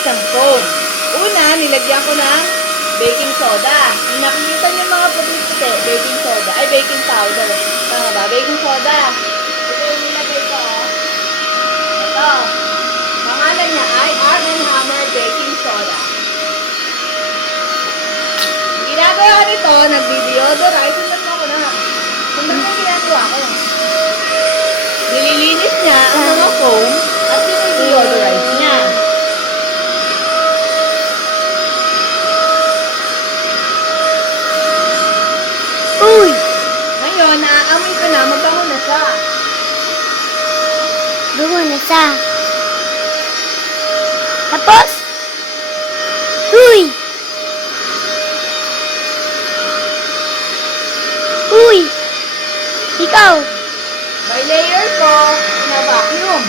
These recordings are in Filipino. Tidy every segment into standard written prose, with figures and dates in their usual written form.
guys ng foam. Una, nilagyan ko ng baking soda. Yung nakikita niyo mga puti-puti, baking soda. Ay, baking powder. Tama ba? Baking soda. Ito yung nilagay ko. Ito. Pangalan niya ay Arm & Hammer Baking Soda. Ang ginagawa ko nito, nagdi-deodorize. Sundan mo ko na. Sundan mo yung ginagawa ko. Nililinis niya ang mga foam at nililiodorize niya. Uy! Ngayon, naaamoy ko na, mabango na siya. Bungo na siya. Tapos? Uy! Uy! Ikaw! By layer ko, na-vacuum.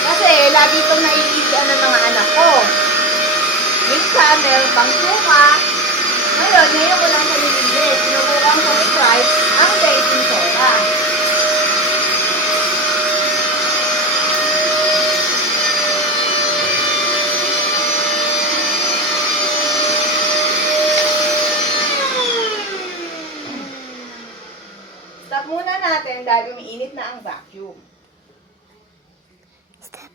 Kasi, lagi itong naiisian ng mga anak ko. Minsan, meron pang suka. Ngayon ko lang sa nililis. Sinubukan ko i-try ang baking soda. Stop muna natin dahil umiinit na ang vacuum.